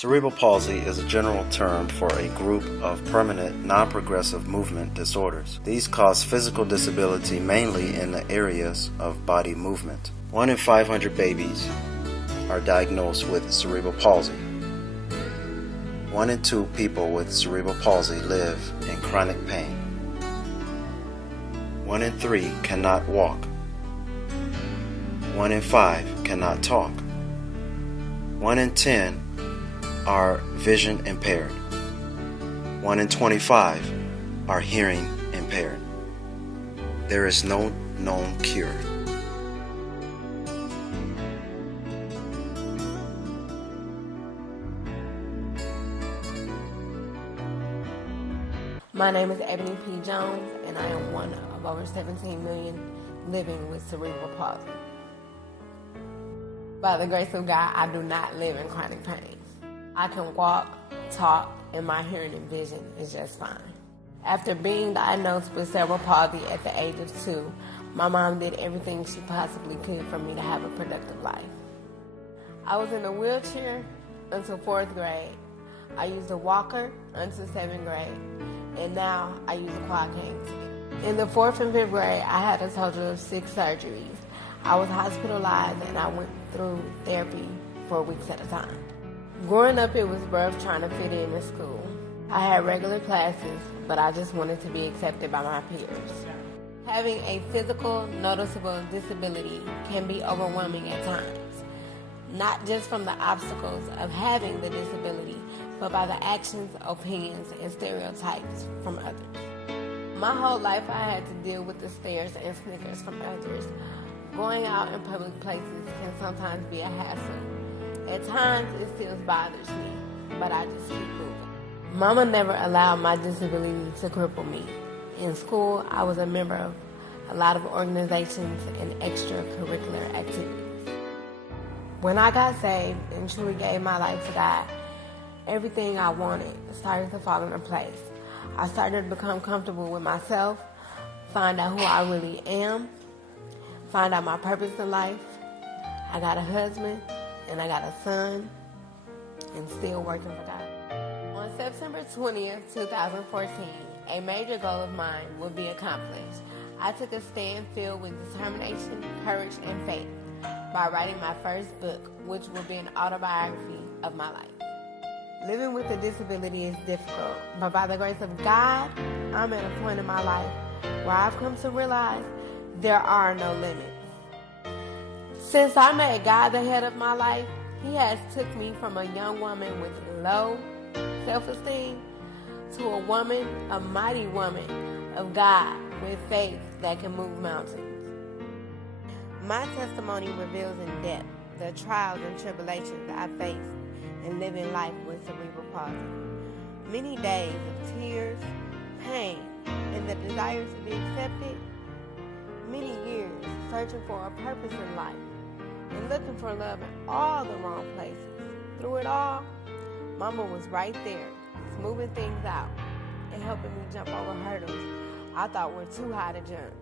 Cerebral palsy is a general term for a group of permanent, non-progressive movement disorders. These cause physical disability mainly in the areas of body movement. 1 in 500 babies are diagnosed with cerebral palsy. 1 in 2 people with cerebral palsy live in chronic pain. 1 in 3 cannot walk. 1 in 5 cannot talk. 1 in 10 are vision impaired. 1 in 25 are hearing impaired. There is no known cure. My name is Ebony P. Jones, and I am one of over 17 million living with cerebral palsy. By the grace of God, I do not live in chronic pain. I can walk, talk, and my hearing and vision is just fine. After being diagnosed with cerebral palsy at the age of 2, my mom did everything she possibly could for me to have a productive life. I was in a wheelchair until 4th grade. I used a walker until 7th grade, and now I use a quad cane. In the 4th and 5th grade, I had a total of 6 surgeries. I was hospitalized, and I went through therapy for weeks at a time. Growing up, it was rough trying to fit in at school. I had regular classes, but I just wanted to be accepted by my peers. Having a physical, noticeable disability can be overwhelming at times, not just from the obstacles of having the disability, but by the actions, opinions, and stereotypes from others. My whole life I had to deal with the stares and snickers from others. Going out in public places can sometimes be a hassle. At times it still bothers me, but I just keep moving. Mama never allowed my disability to cripple me. In school, I was a member of a lot of organizations and extracurricular activities. When I got saved and truly gave my life to God, everything I wanted started to fall into place. I started to become comfortable with myself, find out who I really am, find out my purpose in life. I got a husband, and I got a son, and still working for God. On September 20th, 2014, a major goal of mine would be accomplished. I took a stand filled with determination, courage, and faith by writing my first book, which will be an autobiography of my life. Living with a disability is difficult, but by the grace of God, I'm at a point in my life where I've come to realize there are no limits. Since I made God the head of my life, He has took me from a young woman with low self-esteem to a woman, a mighty woman of God with faith that can move mountains. My testimony reveals in depth the trials and tribulations I faced in living life with cerebral palsy. Many days of tears, pain, and the desire to be accepted. Many years searching for a purpose in life and looking for love in all the wrong places. Through it all, Mama was right there, smoothing things out and helping me jump over hurdles I thought were too high to jump.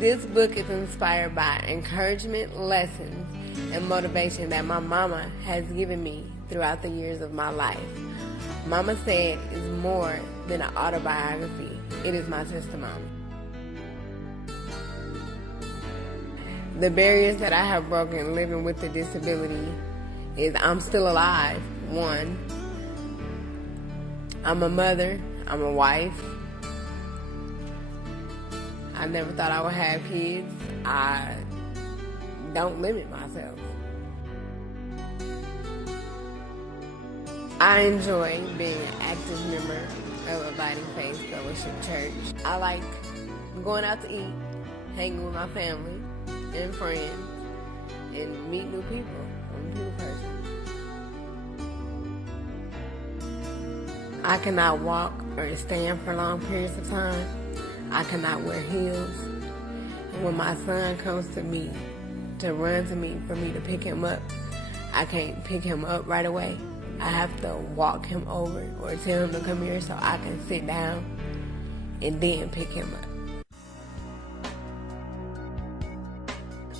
This book is inspired by encouragement, lessons, and motivation that my mama has given me throughout the years of my life. Mama said it's more than an autobiography. It is my testimony. The barriers that I have broken living with the disability is I'm still alive, 1. I'm a mother. I'm a wife. I never thought I would have kids. I don't limit myself. I enjoy being an active member of Abiding Faith Fellowship Church. I like going out to eat, hanging with my family and friends, and meet new people. I'm a new person. I cannot walk or stand for long periods of time. I cannot wear heels. And when my son comes to me, to run to me for me to pick him up, I can't pick him up right away. I have to walk him over or tell him to come here so I can sit down and then pick him up.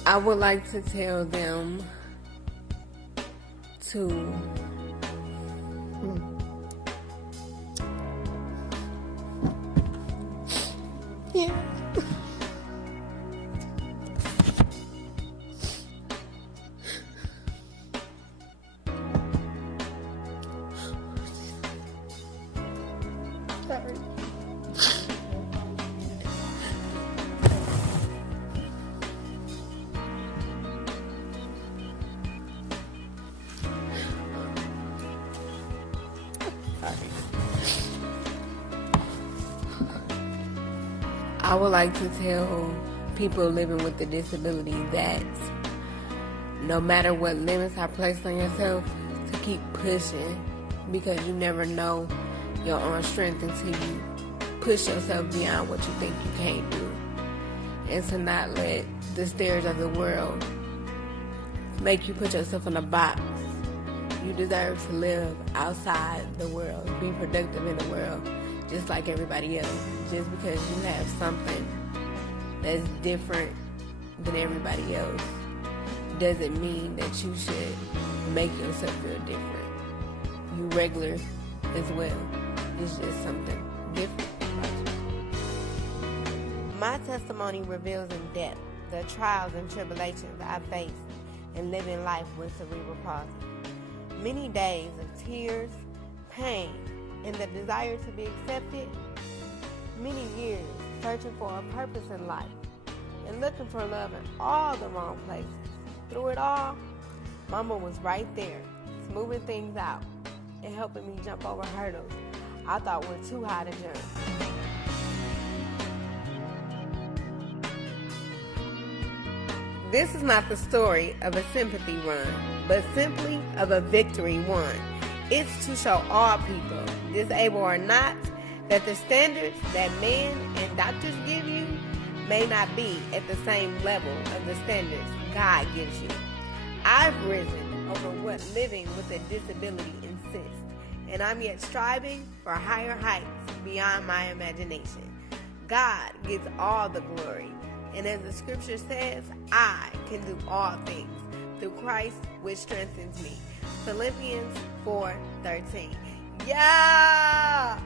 I would like to tell them to Sorry. I would like to tell people living with a disability that no matter what limits are placed on yourself, to keep pushing, because you never know your own strength until you push yourself beyond what you think you can't do. And to not let the stares of the world make you put yourself in a box. You deserve to live outside the world, be productive in the world, just like everybody else. Just because you have something that's different than everybody else doesn't mean that you should make yourself feel different. You regular as well. It's just something different about you. My testimony reveals in depth the trials and tribulations I faced in living life with cerebral palsy. Many days of tears, pain, and the desire to be accepted. Many years searching for a purpose in life and looking for love in all the wrong places. Through it all, Mama was right there, smoothing things out and helping me jump over hurdles I thought were too high to jump. This is not the story of a sympathy run, but simply of a victory won. It's to show all people, disabled or not, that the standards that men and doctors give you may not be at the same level of the standards God gives you. I've risen over what living with a disability insists, and I'm yet striving for higher heights beyond my imagination. God gets all the glory, and as the scripture says, I can do all things through Christ which strengthens me. Philippians 4:13. Yeah!